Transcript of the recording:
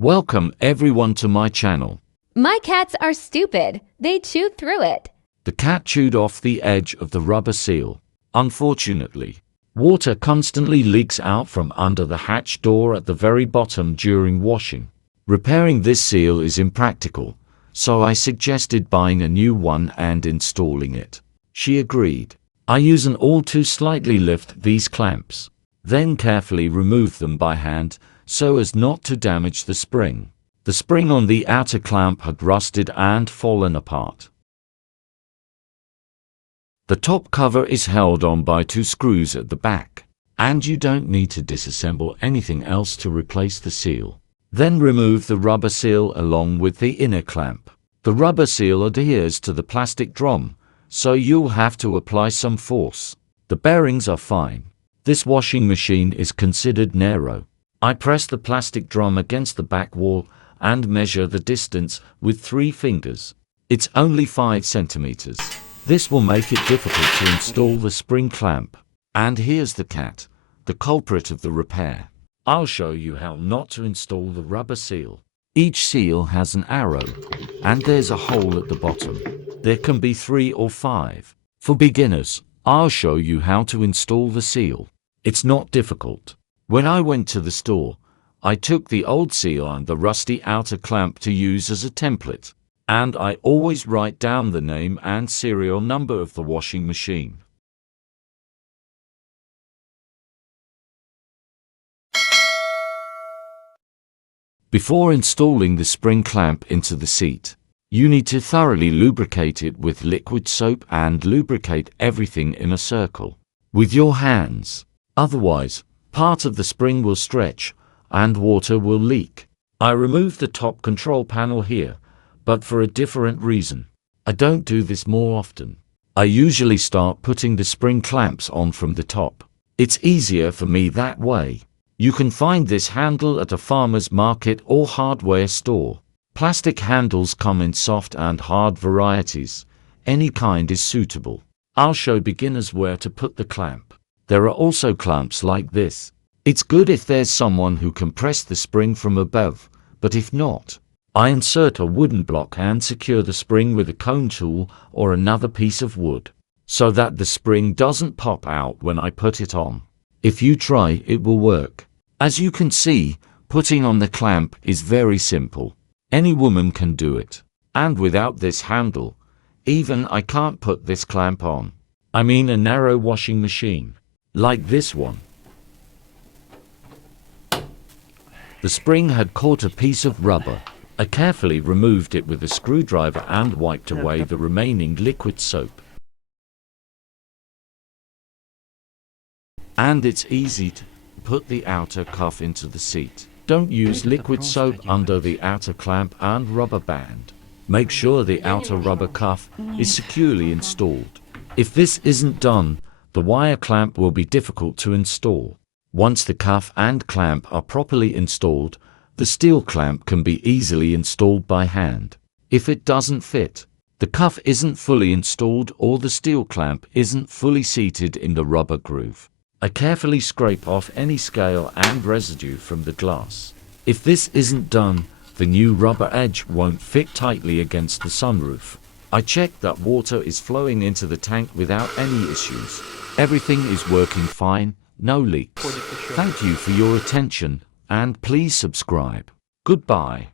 Welcome everyone to my channel. My cats are stupid. They chew through it. The cat chewed off the edge of the rubber seal. Unfortunately, water constantly leaks out from under the hatch door at the very bottom during washing. Repairing this seal is impractical, so I suggested buying a new one and installing it. She agreed. I use an awl to slightly lift these clamps, then carefully remove them by hand so as not to damage the spring. The spring on the outer clamp had rusted and fallen apart. The top cover is held on by 2 screws at the back, and you don't need to disassemble anything else to replace the seal. Then remove the rubber seal along with the inner clamp. The rubber seal adheres to the plastic drum, so you'll have to apply some force. The bearings are fine. This washing machine is considered narrow. I press the plastic drum against the back wall and measure the distance with 3 fingers. It's only 5 centimeters. This will make it difficult to install the spring clamp. And here's the cat, the culprit of the repair. I'll show you how not to install the rubber seal. Each seal has an arrow, and there's a hole at the bottom. There can be 3 or 5. For beginners, I'll show you how to install the seal. It's not difficult. When I went to the store, I took the old seal and the rusty outer clamp to use as a template, and I always write down the name and serial number of the washing machine. Before installing the spring clamp into the seat, you need to thoroughly lubricate it with liquid soap and lubricate everything in a circle with your hands. Otherwise, part of the spring will stretch and water will leak. I removed the top control panel here, but for a different reason. I don't do this more often. I usually start putting the spring clamps on from the top. It's easier for me that way. You can find this handle at a farmer's market or hardware store. Plastic handles come in soft and hard varieties. Any kind is suitable. I'll show beginners where to put the clamp. There are also clamps like this. It's good if there's someone who can press the spring from above, but if not, I insert a wooden block and secure the spring with a cone tool or another piece of wood, so that the spring doesn't pop out when I put it on. If you try, it will work. As you can see, putting on the clamp is very simple. Any woman can do it. And without this handle, even I can't put this clamp on. I mean a narrow washing machine, like this one. The spring had caught a piece of rubber. I carefully removed it with a screwdriver and wiped away the remaining liquid soap. And it's easy to put the outer cuff into the seat. Don't use liquid soap under the outer clamp and rubber band. Make sure the outer rubber cuff is securely installed. If this isn't done, the wire clamp will be difficult to install. Once the cuff and clamp are properly installed, the steel clamp can be easily installed by hand. If it doesn't fit, the cuff isn't fully installed or the steel clamp isn't fully seated in the rubber groove, I carefully scrape off any scale and residue from the glass. If this isn't done, the new rubber edge won't fit tightly against the sunroof. I check that water is flowing into the tank without any issues. Everything is working fine, no leaks. Thank you for your attention, and please subscribe. Goodbye.